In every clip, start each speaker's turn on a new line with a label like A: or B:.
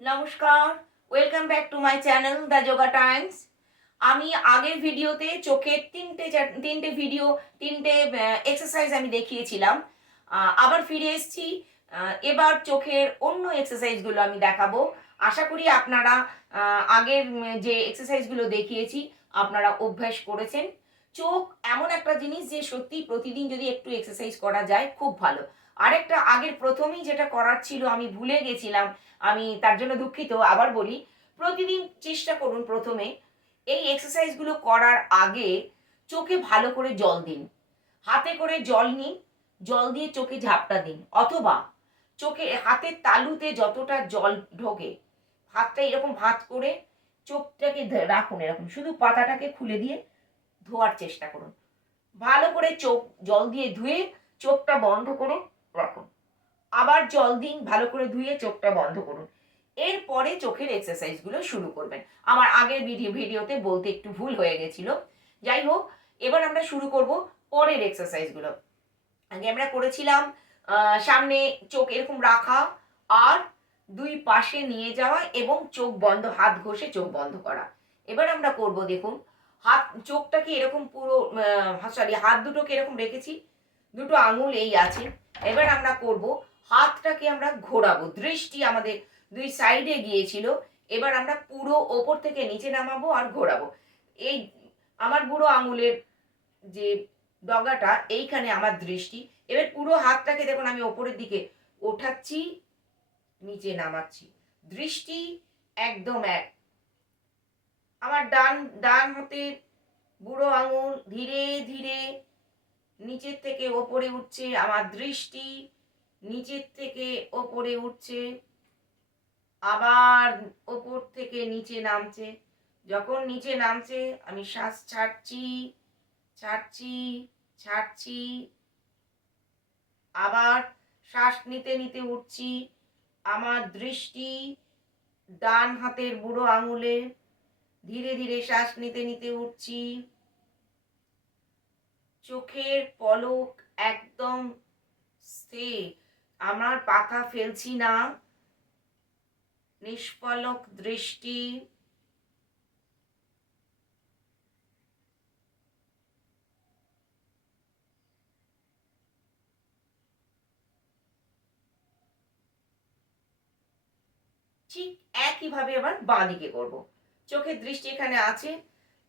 A: নমস্কার welcome back to my channel the yoga times আমি আগের ভিডিওতে চোখের তিনটে তিনটে ভিডিও তিনটে এক্সারসাইজ আমি দেখিয়েছিলাম। আবার ফিরে এসেছি। এবার চোখের অন্য এক্সারসাইজগুলো আমি দেখাবো। আশা করি আপনারা আগের যে এক্সারসাইজগুলো দেখিয়েছি, আপনারা অভ্যাস করেছেন। চোখ এমন একটা জিনিস যে সত্যি প্রতিদিন যদি একটু এক্সারসাইজ করা যায়, খুব ভালো। আরেকটা আগের প্রথমেই যেটা করার ছিল, আমি ভুলে গেছিলাম, আমি তার জন্য দুঃখিত, আবার বলি, প্রতিদিন চেষ্টা করুন প্রথমে এই এক্সারসাইজগুলো করার আগে চোখে ভালো করে জল দিন। হাতে করে জল নিন, জল দিয়ে চোখে ঝাপটা দিন, অথবা চোখে, হাতের তালুতে যতটা জল ঢোকে, হাতটা এরকম ভাত করে চোখটাকে রাখুন এরকম, শুধু পাতাটাকে খুলে দিয়ে ধোয়ার চেষ্টা করুন। ভালো করে চোখ, জল দিয়ে ধুয়ে চোখটা বন্ধ করে রাখুন। আবার জল দিন, ভালো করে ধুয়ে চোখটা বন্ধ করুন। এরপরে চোখের এক্সারসাইজগুলো শুরু করবেন। আমার আগের ভিডিও ভিডিওতে বলতে একটু ভুল হয়ে গেছিল। যাই হোক, এবার আমরা শুরু করব পরের এক্সারসাইজগুলো আগে আমরা করেছিলাম সামনে চোখ এরকম রাখা আর দুই পাশে নিয়ে যাওয়া এবং চোখ বন্ধ, হাত ঘষে চোখ বন্ধ করা। এবার আমরা করব দেখুন, হাত, চোখটাকে এরকম পুরো সরি হাত দুটোকে এরকম রেখেছি। দুটো আঙুল এই আছে। এবার আমরা করব, হাতটাকে আমরা ঘোরাবো। দৃষ্টি আমাদের দুই সাইডে গিয়েছিল, এবার আমরা পুরো ওপর থেকে নিচে নামাবো আর ঘোরাবো। এই আমার বুড়ো আঙুলের যে ডগাটা, এইখানে আমার দৃষ্টি। এবার পুরো হাতটাকে দেখুন, আমি ওপরের দিকে ওঠাচ্ছি, নিচে নামাচ্ছি। দৃষ্টি একদম এক। আমার ডান ডান হাতে বুড়ো আঙুল ধীরে ধীরে নিচের থেকে ওপরে উঠছে আমার দৃষ্টি, নিচের থেকে ওপরে উঠছে, আবার ওপর থেকে নিচে নামছে। যখন নিচে নামছে, আমি শ্বাস ছাড়ছি ছাড়ছি ছাড়ছি, আবার শ্বাস নিতে নিতে উঠছি। আমার দৃষ্টি ডান হাতের বুড়ো আঙুলে, ধীরে ধীরে শ্বাস নিতে নিতে উঠছি। চোখের পলক একদম স্থির আমার পাতা ফেলছি না। নিষ্পলক দৃষ্টি। ঠিক একইভাবে আবার বাঁ দিকে করব। চোখের দৃষ্টি এখানে আছে,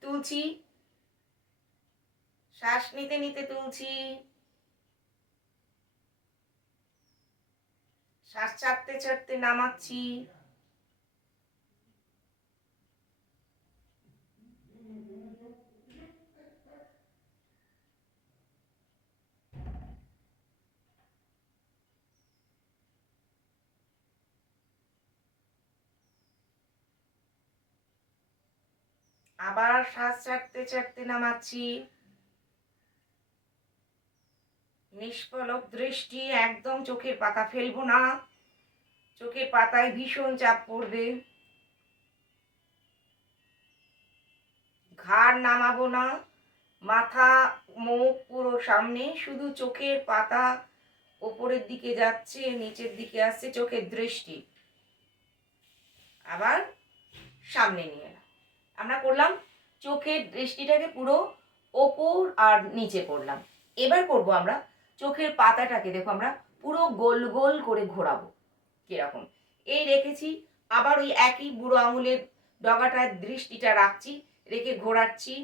A: তুলছি। শ্বাস নিতে নিতে তুলছি। শ্বাস ছাড়তে ছাড়তে নামাচ্ছি। আবার শ্বাস ছাড়তে ছাড়তে নামাচ্ছি। নিষ্পলক দৃষ্টি একদম চোখের পাতা ফেলব না। চোখের পাতায় ভীষণ চাপ পড়বে। ঘাড় নামাবো না। মাথা, মুখ পুরো সামনে, শুধু চোখের পাতা ওপরের দিকে যাচ্ছে, নিচের দিকে আসছে চোখের দৃষ্টি। আবার সামনে নিয়ে এলাম আমরা করলাম, চোখের দৃষ্টিটাকে পুরো ওপর আর নিচে করলাম। এবার করব আমরা চোখের পাতাটাকে দেখো আমরা পুরো গোল গোল করে ঘোরাবো, কীরকম। এই রেখেছি, আবার ওই একই বুড়ো আঙুলের ডগাটার দৃষ্টিটা রাখছি, রেখে ঘোরাচ্ছি।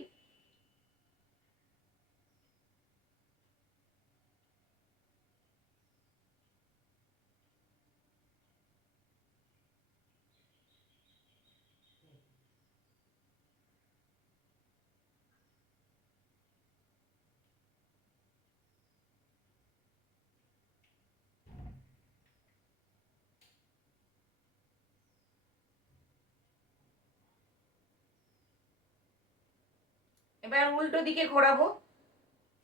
A: এবার উল্টো দিকে ঘোরাবো।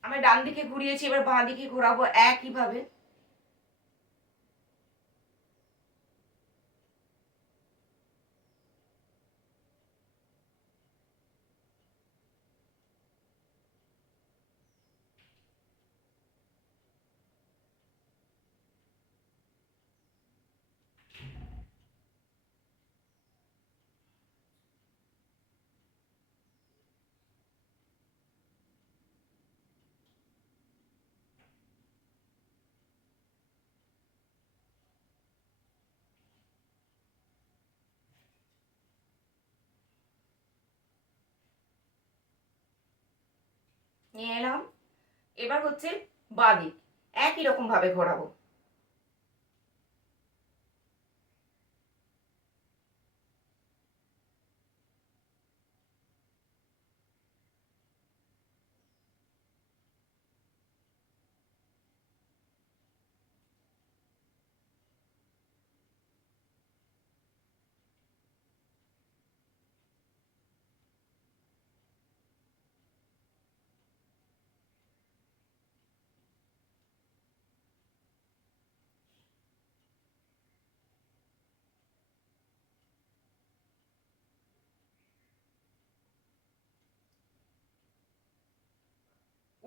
A: আমি ডান দিকে ঘুরিয়েছি এবার বাঁ দিকে ঘোরাবো একইভাবে। নিয়ে এলাম। এবার হচ্ছে বাঁ দিক একই রকম ভাবে ঘোরাবো।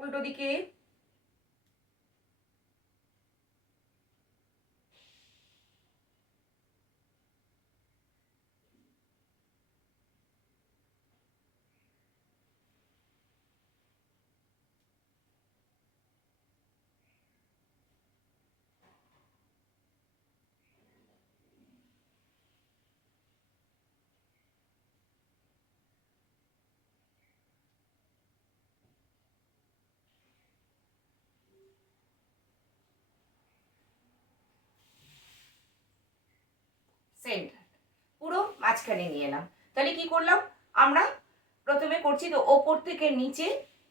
A: উল্টো দিকে সেন্টার পুরো মাঝখানে নিয়ে এলাম। তাহলে কি করলাম? আমরা প্রথমে করছি তো ওপর থেকে নিচে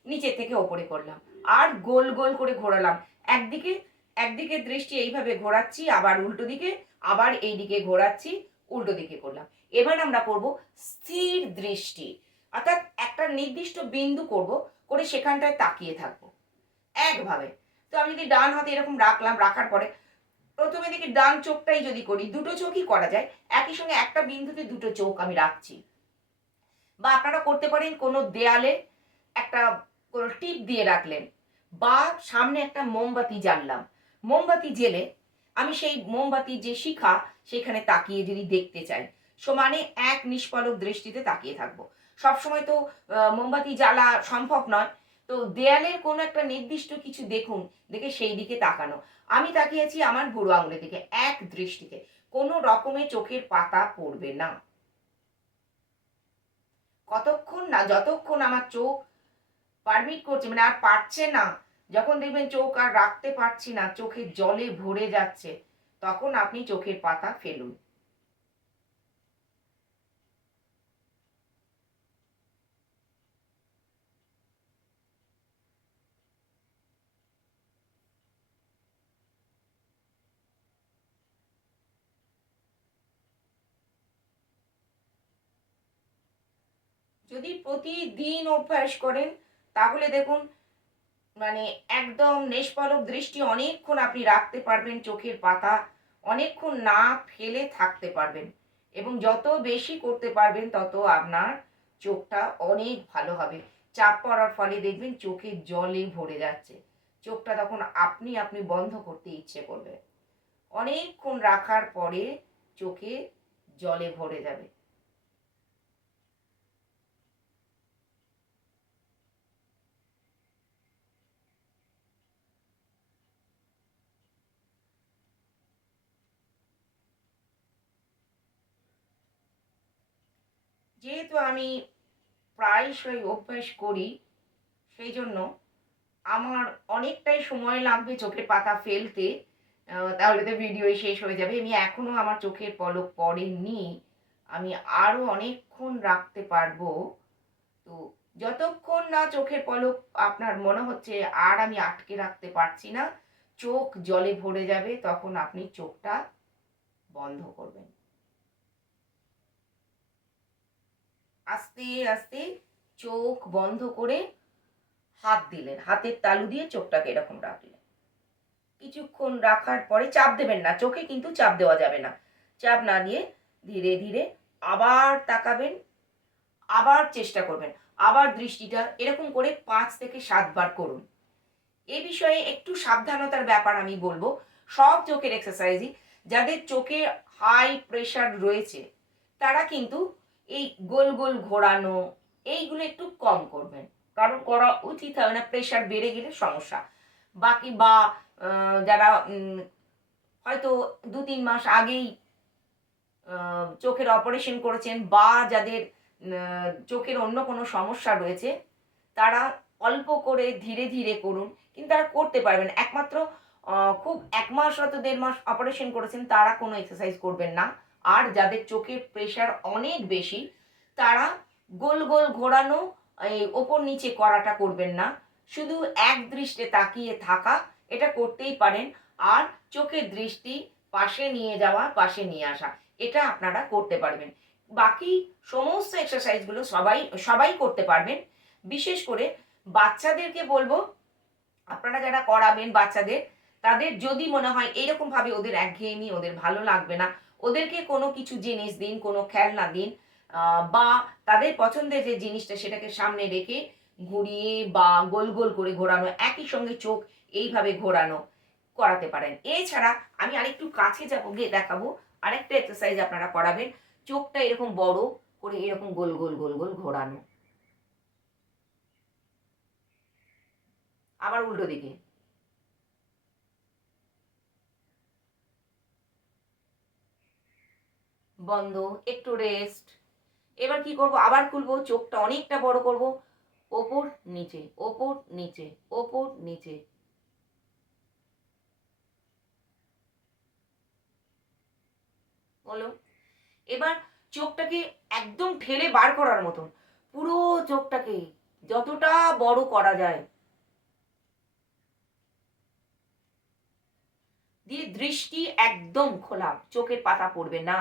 A: নিচে থেকে ওপরে করলাম। আর গোল গোল করে ঘোরালাম। একদিকে একদিকে দৃষ্টি এইভাবে ঘোরাচ্ছি, আবার উল্টো দিকে, আবার এই দিকে ঘোরাচ্ছি, উল্টো দিকে করলাম। এবার আমরা করব স্থির দৃষ্টি। অর্থাৎ একটা নির্দিষ্ট বিন্দু করব, করে সেখানটায় তাকিয়ে থাকব। একভাবে। তো আমি যদি ডান হাতে এরকম রাখলাম, রাখার পরে প্রথমে দেখি ডান চোখটাই যদি করি, দুটো চোখই করা যায়। একই সঙ্গে একটা বিন্দুতে দুটো চোখ আমি রাখছি। বা আপনারা করতে পারেন কোনো দেয়ালে একটা কোনো টিপ দিয়ে রাখলেন, বা সামনে একটা মোমবাতি জ্বাললাম। মোমবাতি জেলে আমি সেই মোমবাতির যে শিখা, সেখানে তাকিয়ে যদি দেখতে চাই, সমানে এক নিষ্পলক দৃষ্টিতে তাকিয়ে থাকব। সবসময় তো মোমবাতি জ্বালা সম্ভব নয়। তো দেয়ালের কোনো একটা নির্দিষ্ট কিছু দেখুন, দেখে সেই দিকে তাকানো। আমি তাকিয়েছি আমার বুড়ো আঙুলের দিকে এক দৃষ্টিতে। কোনো রকমে চোখের পাতা পড়বে না। কতক্ষণ না, যতক্ষণ আমার চোখ পারমিট করছে মানে আর পারছে না, যখন দেখবেন চোখ আর রাখতে পারছি না, চোখের জলে ভরে যাচ্ছে, তখন আপনি চোখের পাতা ফেলুন। প্রতিদিন অভ্যাস করেন, তাহলে দেখুন মানে একদম নিষ্পলক দৃষ্টি অনেকক্ষণ আপনি রাখতে পারবেন চোখের পাতা, অনেকক্ষণ না ফেলে থাকতে পারবেন। এবং যত বেশি করতে পারবেন, তত আপনার চোখটা অনেক ভালো হবে। চাপ পড়ার ফলে দেখবেন চোখে জলে ভরে যাচ্ছে। চোখটা তখন আপনি আপনি বন্ধ করতে ইচ্ছে করবে। অনেকক্ষণ রাখার পরে চোখে জলে ভরে যাবে। যেহেতু আমি প্রায়শই অভ্যাস করি, সেই জন্য আমার অনেকটাই সময় লাগবে চোখের পাতা ফেলতে। তাহলে তো ভিডিও শেষ হয়ে যাবে। আমি এখনও আমার চোখের পলক পড়েনি আমি আরও অনেকক্ষণ রাখতে পারব। তো যতক্ষণ না চোখের পলক আপনার মনে হচ্ছে আর আমি আটকে রাখতে পারছি না, চোখ জলে ভরে যাবে, তখন আপনি চোখটা বন্ধ করবেন। আস্তে আস্তে চোখ বন্ধ করে হাত দিলেন। হাতের তালু দিয়ে চোখটাকে এরকম রাখলেন। কিছুক্ষণ রাখার পরে চাপ দেবেন না। চোখে কিন্তু চাপ দেওয়া যাবে না। চাপ না দিয়ে ধীরে ধীরে আবার তাকাবেন, আবার চেষ্টা করবেন, আবার দৃষ্টিটা এরকম করে পাঁচ থেকে সাতবার করুন। এ বিষয়ে একটু সাবধানতার ব্যাপার আমি বলব। সব চোখের এক্সারসাইজই যাদের চোখে হাই প্রেশার রয়েছে, তারা কিন্তু এই গোল গোল ঘোরানো, এইগুলো একটু কম করবেন। কারণ করা উচিত হবে না প্রেশার বেড়ে গেলে সমস্যা। বাকি বা যারা হয়তো দু তিন মাস আগেই চোখের অপারেশন করেছেন বা যাদের চোখের অন্য কোনো সমস্যা রয়েছে, তারা অল্প করে ধীরে ধীরে করুন। কিন্তু তারা করতে পারবেন একমাত্র খুব এক মাস হয়তো দেড় মাস অপারেশন করেছেন, তারা কোনো এক্সারসাইজ করবেন না। আর যাদের চোখের প্রেশার অনেক বেশি, তারা গোল গোল ঘোরানো, এই ওপর নিচে করাটা করবেন না। শুধু এক দৃষ্টে তাকিয়ে থাকা, এটা করতেই পারেন। আর চোখের দৃষ্টি পাশে নিয়ে যাওয়া, পাশে নিয়ে আসা, এটা আপনারা করতে পারবেন। বাকি সমস্ত এক্সারসাইজগুলো সবাই সবাই করতে পারবেন। বিশেষ করে বাচ্চাদেরকে বলব, আপনারা যারা করাবেন বাচ্চাদের, তাদের যদি মনে হয় এইরকম ভাবে ওদের একঘেয়েমি, ওদের ভালো লাগবে না ওদেরকে কোনো কিছু জিনিস দিন, কোনো খেলনা দিন বা তাদের পছন্দের যে জিনিসটা সেটাকে সামনে রেখে ঘুরিয়ে বা গোল গোল করে ঘোরানো, একই সঙ্গে চোখ এইভাবে ঘোরানো করাতে পারেন। এছাড়া আমি আরেকটু কাছে যাব, গিয়ে দেখাবো। আরেকটা এক্সারসাইজ আপনারা করাবেন, চোখটা এরকম বড় করে এরকম গোল গোল গোল গোল ঘোরানো। আবার উল্টো দিকে। বন্ধ, একটু রেস্ট এবার কি করব? আবার খুলবো, চোখটা অনেকটা বড় করব। ওপর নিচে ওপর নিচে ওপর নিচে। বলো। এবার চোখটাকে একদম ঠেলে বার করার মতন, পুরো চোখটাকে যতটা বড় করা যায়। দিয়ে দৃষ্টি একদম খোলা, চোখের পাতা পড়বে না।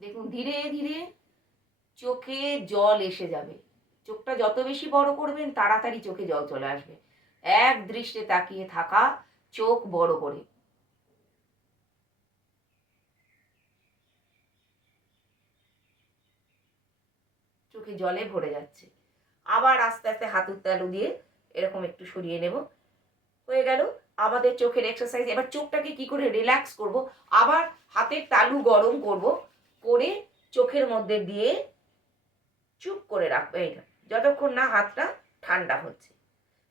A: দেখুন, ধীরে ধীরে চোখে জল এসে যাবে। চোখটা যত বেশি বড় করবেন, তাড়াতাড়ি চোখে জল চলে আসবে। এক দৃষ্টে তাকিয়ে থাকা, চোখ বড় করে। চোখে জলে ভরে যাচ্ছে। আবার আস্তে আস্তে হাতুর তালু দিয়ে এরকম একটু সরিয়ে নেব। হয়ে গেল। আমাদের চোখের এক্সারসাইজ এবার চোখটাকে কি করে রিল্যাক্স করব? আবার হাতের তালু গরম করব। করে চোখের মধ্যে দিয়ে চুপ করে রাখবে। এইটা যতক্ষণ না হাতটা ঠান্ডা হচ্ছে।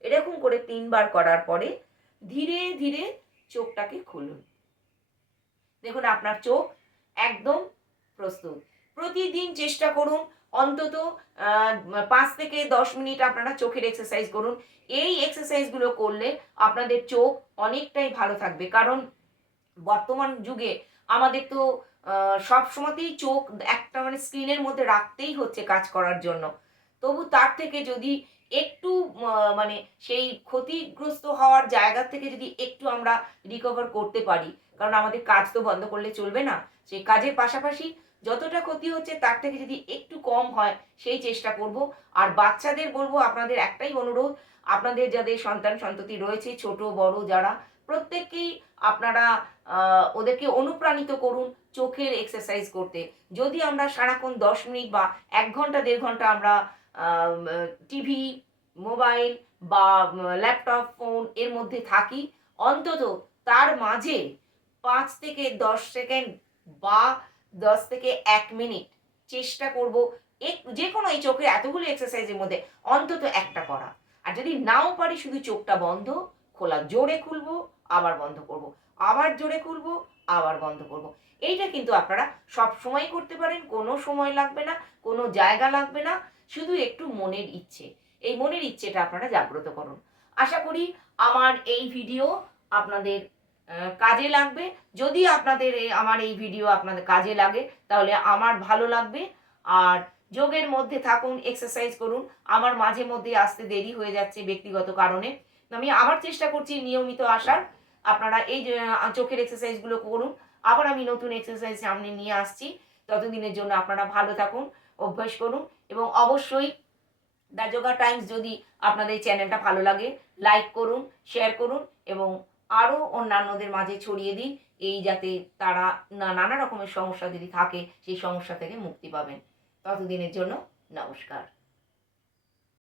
A: এরকম করে তিনবার করার পরে ধীরে ধীরে চোখটাকে খুলুন। দেখুন, আপনার চোখ একদম প্রস্তুত। প্রতিদিন চেষ্টা করুন, অন্তত পাঁচ থেকে দশ মিনিট আপনারা চোখের এক্সারসাইজ করুন। এই এক্সারসাইজগুলো করলে আপনাদের চোখ অনেকটাই ভালো থাকবে। কারণ বর্তমান যুগে আমাদের তো সব সময়তেই চোখ একটা মানে স্ক্রিনের মধ্যে রাখতেই হচ্ছে কাজ করার জন্য। তবু তার থেকে যদি একটু মানে সেই ক্ষতিগ্রস্ত হওয়ার জায়গা থেকে যদি একটু আমরা রিকভার করতে পারি, কারণ আমাদের কাজ তো বন্ধ করলে চলবে না, সেই কাজের পাশাপাশি যতটা ক্ষতি হচ্ছে তার থেকে যদি একটু কম হয়, সেই চেষ্টা করব। আর বাচ্চাদের বলব, আপনাদের একটাই অনুরোধ, আপনাদের যাদের সন্তান সন্ততি রয়েছে, ছোট, বড় যারা প্রত্যেককেই আপনারা ওদেরকে অনুপ্রাণিত করুন চোখের এক্সারসাইজ করতে। যদি আমরা সারাক্ষণ দশ মিনিট বা এক ঘণ্টা, দেড় ঘণ্টা আমরা টিভি, মোবাইল বা ল্যাপটপ, ফোন এর মধ্যে থাকি, অন্তত তার মাঝে পাঁচ থেকে দশ সেকেন্ড বা দশ থেকে এক মিনিট চেষ্টা করব যে কোনো এই চোখের এতগুলো এক্সারসাইজের মধ্যে অন্তত একটা করা। আর যদি নাও পারি শুধু চোখটা বন্ধ, খোলা জোরে খুলবো আবার বন্ধ করব। আবার জোরে খুলবো, আবার বন্ধ করব। এইটা কিন্তু আপনারা সব সময় করতে পারেন, কোনো সময় লাগবে না, কোনো জায়গা লাগবে না, শুধু একটু মনের ইচ্ছে। এই মনের ইচ্ছেটা আপনারা জাগ্রত করুন। আশা করি আমার এই ভিডিও আপনাদের কাজে লাগবে। যদি আপনাদের আমার এই ভিডিও আপনাদের কাজে লাগে, তাহলে আমার ভালো লাগবে। আর যোগের মধ্যে থাকুন এক্সারসাইজ করুন। আমার মাঝে মধ্যে আসতে দেরি হয়ে যাচ্ছে ব্যক্তিগত কারণে। আমি আবার চেষ্টা করছি নিয়মিত আসার। আপনারা এই চোখের এক্সারসাইজগুলো করুন। আবার আমি নতুন এক্সারসাইজ সামনে নিয়ে আসছি। ততদিনের জন্য আপনারা ভালো থাকুন, অভ্যাস করুন এবং অবশ্যই দ্য যোগা টাইমস যদি আপনাদের এই চ্যানেলটা ভালো লাগে লাইক করুন শেয়ার করুন এবং আরও অন্যান্যদের মাঝে ছড়িয়ে দিন। এই যাতে তারা নানা রকমের সমস্যা যদি থাকে, সেই সমস্যা থেকে মুক্তি পাবেন। ততদিনের জন্য নমস্কার।